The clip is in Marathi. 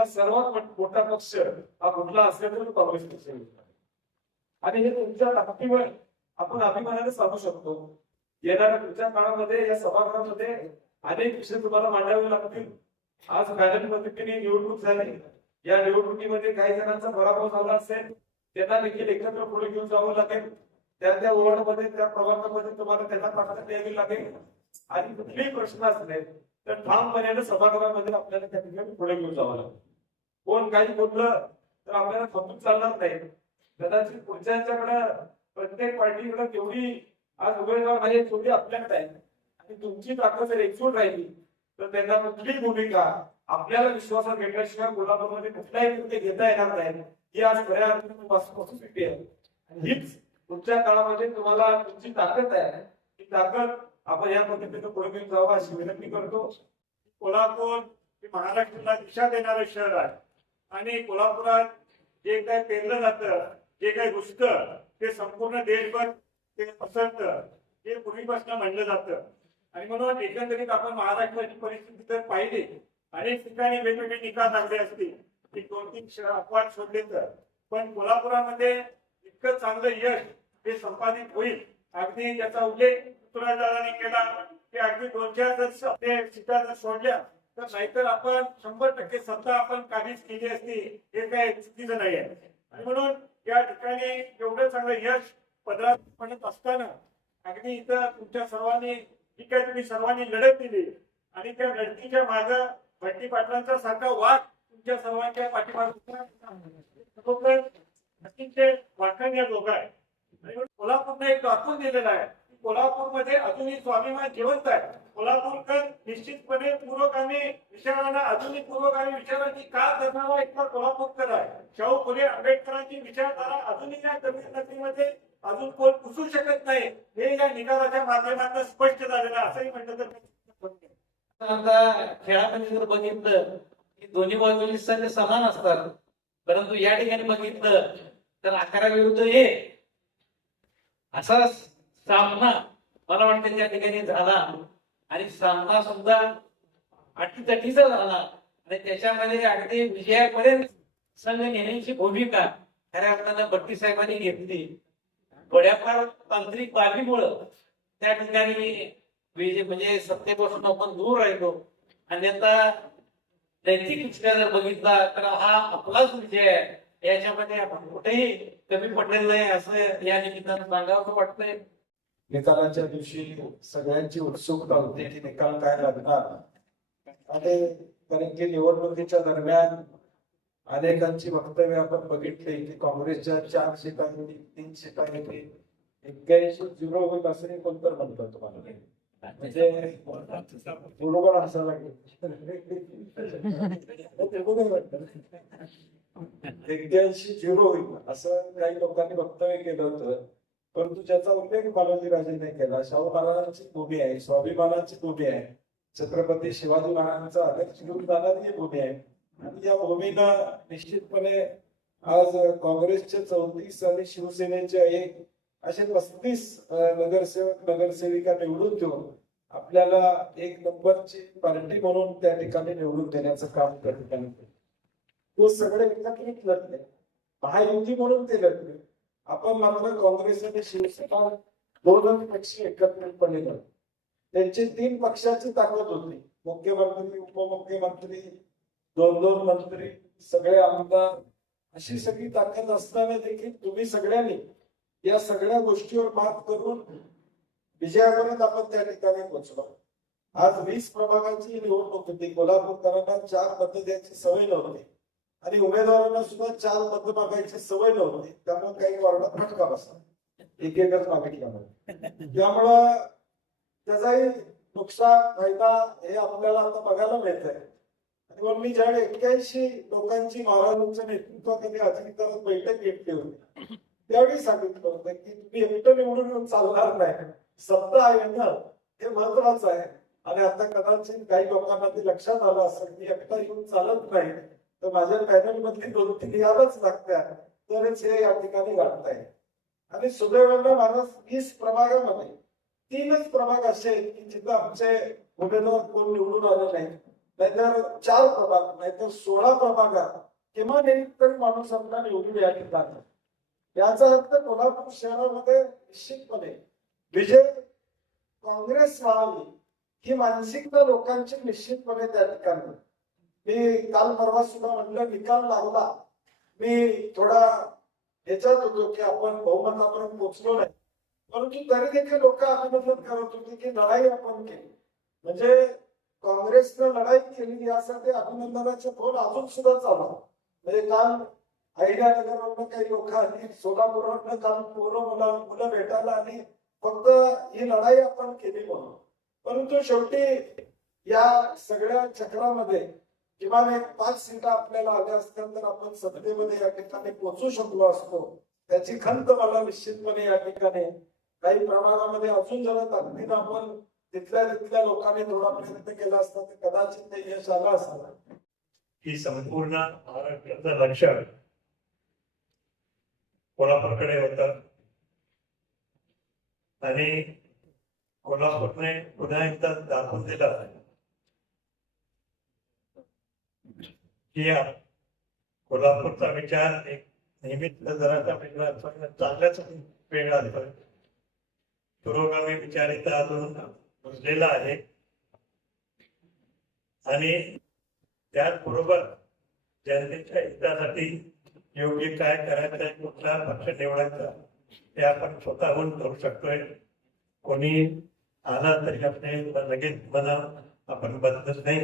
आपला सर्वात मोठा पक्ष हा कुठला असेल तर काँग्रेस पक्ष आहे. आणि हे तुमच्या ताकदीवर आपण अभिमानाने सांगू शकतो. येणाऱ्या पुढच्या काळामध्ये या सभागृहामध्ये अनेक विषय तुम्हाला मांडावे लागतील. आज मॅडम पद्धतीने निवडणूक झाली. या निवडणुकीमध्ये काही जणांचा पराभव झाला असेल, त्यांना देखील एकत्र पुढे घेऊन जावं लागेल. त्या वॉर्डमध्ये त्या प्रभागामध्ये तुम्हाला त्यांना ताकद द्यावी लागेल. आणि कुठलेही प्रश्न असले तर ठामपणे सभागृहामध्ये आपल्याला त्या ठिकाणी पुढे घेऊन जावं लागेल. कोण काही बोललं तर आपल्याला थांबून चालणार नाही. कदाचित पुढच्याकडे प्रत्येक पार्टीकडे जेवढी आज उमेदवार आहे तेवढी आपल्याकडे आहे. आणि तुमची ताकद जर एकजूट राहिली तर त्यांना कुठली भूमिका आपल्याला विश्वासात घेतल्याशिवाय कोल्हापूरमध्ये कुठल्याही कुठे घेता येणार नाही. ही आज खऱ्या अर्थाने पॉसिबिलिटी आहे. आणि हीच पुढच्या काळामध्ये तुम्हाला तुमची ताकद आहे. ही ताकद आपण या पद्धतीने पुढे घेऊन जावं अशी विनंती करतो. कोल्हापूर हे महाराष्ट्राला दिशा देणारं शहर आहे. आणि कोल्हापुरात जे काही पेरलं जातं, जे काही रुजतं ते संपूर्ण देशभर ते पसरतं, हे पूर्वीपासून म्हणलं जातं. आणि म्हणून एकंदरीत आपण महाराष्ट्राची परिस्थिती तर पाहिली. अनेक ठिकाणी वेगवेगळे निकाल लागले असतील, की 2-3 अपवाद सोडले तर, पण कोल्हापुरामध्ये इतकं चांगलं यश हे संपादित होईल. अगदी त्याचा उल्लेख दादांनी केला की अगदी 2-4 जर ते सीटा जर सोडल्या तर नाहीतर आपण 100% सत्ता आपण काबीज केली असती, हे काय चुकीचं नाही आहे. आणि म्हणून या ठिकाणी एवढं चांगलं यश पदरात म्हणत असताना अगदी इथं तुमच्या सर्वांनी जी काय तुम्ही सर्वांनी लढत दिली आणि त्या लढतीच्या मागे भट्टी पाटलांचा सारखा वाद तुमच्या सर्वांच्या पाठीमागे अतिशय वाखाणण्याजोगा आहे. आणि कोल्हापूरने एक दाखवून दिलेला आहे. कोल्हापूरमध्ये अजूनही स्वाभिमान जिवंत आहे. कोल्हापूरकर निश्चितपणे पुरोगामी विचारांना अजूनही पुरोगामी विचारांची का करणारा इतका कोल्हापूरकर आहे. शाहू फुले आंबेडकरांची विचारधारा अजूनही या नगरीमध्ये अजून कोण पुसू शकत नाही, हे या निकालाच्या माध्यमातून स्पष्ट झालेलं असंही म्हणलं तर. आता खेळामध्ये जर बघितलं की दोन्ही बाजूचे संघ समान असतात, परंतु या ठिकाणी बघितलं तर 11 विरुद्ध 1 असा सामना मला वाटतं त्या ठिकाणी झाला. आणि सामना सुद्धा अटीतटीचा झाला. आणि त्याच्यामध्ये अगदी विजयापर्यंत संघ नेण्याची भूमिका खऱ्या अर्थानं भट्टी साहेबांनी घेतली. थोड्याफार तांत्रिक बाबीमुळं त्या ठिकाणी म्हणजे सत्तेपासून आपण दूर राहिलो. आणि आता नैतिक विचार जर बघितला तर हा आपलाच विजय आहे. याच्यामध्ये आपण कुठेही कमी पडलेलं नाही असं या निमित्तानं सांगावं वाटतंय. निकालाच्या दिवशी सगळ्यांची उत्सुकता होती की निकाल काय लागणार. आणि कारण की निवडणुकीच्या दरम्यान अनेकांची वक्तव्य आपण बघितली की काँग्रेसच्या 4 सीटांनी 3 सीटांनी 81-0 होईल असं कोणतं म्हणतं तुम्हाला. म्हणजे बरोबर असायला लागेल 81-0 होईल असं काही लोकांनी वक्तव्य केलं होतं. परंतु ज्याचा उल्लेख बालाजीराजेंनी केला, शाहू महाराजांची भूमी आहे, स्वाभिमानाची भूमी आहे, छत्रपती शिवाजी महाराजांचा आदर्श घेऊन जाणारी भूमी आहे. आणि या भूमीला निश्चितपणे आज काँग्रेसचे 34 आणि शिवसेनेचे 1 असे 35 नगरसेवक नगरसेविका निवडून देऊन आपल्याला 1 नंबरची पार्टी म्हणून त्या ठिकाणी निवडून देण्याचं काम करत आहे. तो सगळे एकत्रित लढले, महायुती म्हणून ते लढले. आपण मात्र काँग्रेस आणि शिवसेना 2 पक्ष एकत्रितपणे लढले. त्यांची 3 पक्षाची ताकद होती. मुख्यमंत्री, उपमुख्यमंत्री, 2-2 मंत्री, सगळे आमदार, अशी सगळी ताकद असताना देखील तुम्ही सगळ्यांनी या सगळ्या गोष्टीवर मात करून विजयापर्यंत आपण त्या ठिकाणी पोहोचलो. आज 20 प्रभागाची निवडणूक होती. कोल्हापूरकरांना 4 मतं द्यायची सवय नव्हती आणि उमेदवारांना सुद्धा 4 मतं मागायची सवय नव्हती. त्यामुळे काही वार्डात फटका बसला, एकच मागितल्यामुळे. त्यामुळं त्याचाही नुकसान फायदा हे आपल्याला आता बघायला मिळत आहे. आणि मग मी ज्यावेळी 81 लोकांची महाराजांच्या नेतृत्वाखाली अजिंक्यतारात बैठक घेतली होती त्यावेळी सांगितलं होतं की तुम्ही एकटं निवडून चालणार नाही, सत्ता आहे ना, हे महत्वाचं आहे. आणि आता कदाचित काही लोकांना ते लक्षात आलं असेल की एकटा येऊन चालत नाही, तर माझ्या पॅनल मधली 2-3 यावंच लागतात, तरच हे या ठिकाणी गाठताय. आणि सुदैवानं मला 20 प्रभागामध्ये 3च प्रभाग असे आहेत की जिथं आमचे उमेदवार कोण निवडून आले नाही. नाहीतर 4 प्रभाग, नाहीतर 16 प्रभागात किमान एक तरी माणूस आपला निवडून या ठिकाणी. याचा अर्थ कोल्हापूर शहरामध्ये निश्चितपणे विजय काँग्रेस व्हावी ही मानसिकता लोकांची निश्चितपणे त्या ठिकाणी. मी काल परवा सुद्धा म्हटलं निकाल लागला, मी थोडा ह्याच्यात होतो की आपण बहुमतापर्यंत पोहोचलो नाही, परंतु तरी देखील लोक अभिनंदन करत होते की लढाई आपण केली. म्हणजे काँग्रेसनं लढाई केली यासाठी अभिनंदनाचे फोन अजून सुद्धा चालू आहे. म्हणजे काल अहिल्यानगरवरनं काही लोक आली, सोलापूरवरनं काल मुलं भेटायला आली, फक्त ही लढाई आपण केली म्हणून. परंतु शेवटी या सगळ्या चक्रामध्ये किमान एक 5 सीटा आपल्याला आल्या असत्या तर आपण सत्तेमध्ये या ठिकाणी पोहोचू शकलो असतो. त्याची खंत मला निश्चितपणे या ठिकाणी काही प्रमाणामध्ये अजून जरा ताकदीनं आपण तिथल्या लोकांनी थोडा प्रयत्न केला असता तर कदाचित ते यश आलं असतं. ही संपूर्ण महाराष्ट्राचं लक्ष कोल्हापूरकडे होतं आणि कोल्हापूरने पुन्हा एकदा दाखवून दिलं की कोल्हापूरचा विचार एक नेहमीच जराचा वेगळा चांगल्याच वेगळा असतो. पुरोगामी विचार इथं अजून रुजलेला आहे आणि त्याचबरोबर जनतेच्या हितासाठी योग्य काय करायचं आहे, कुठला पक्ष निवडायचा ते आपण स्वतःहून करू शकतोय. कोणी आला तरी आपले लगेच मना आपण बदलत नाही.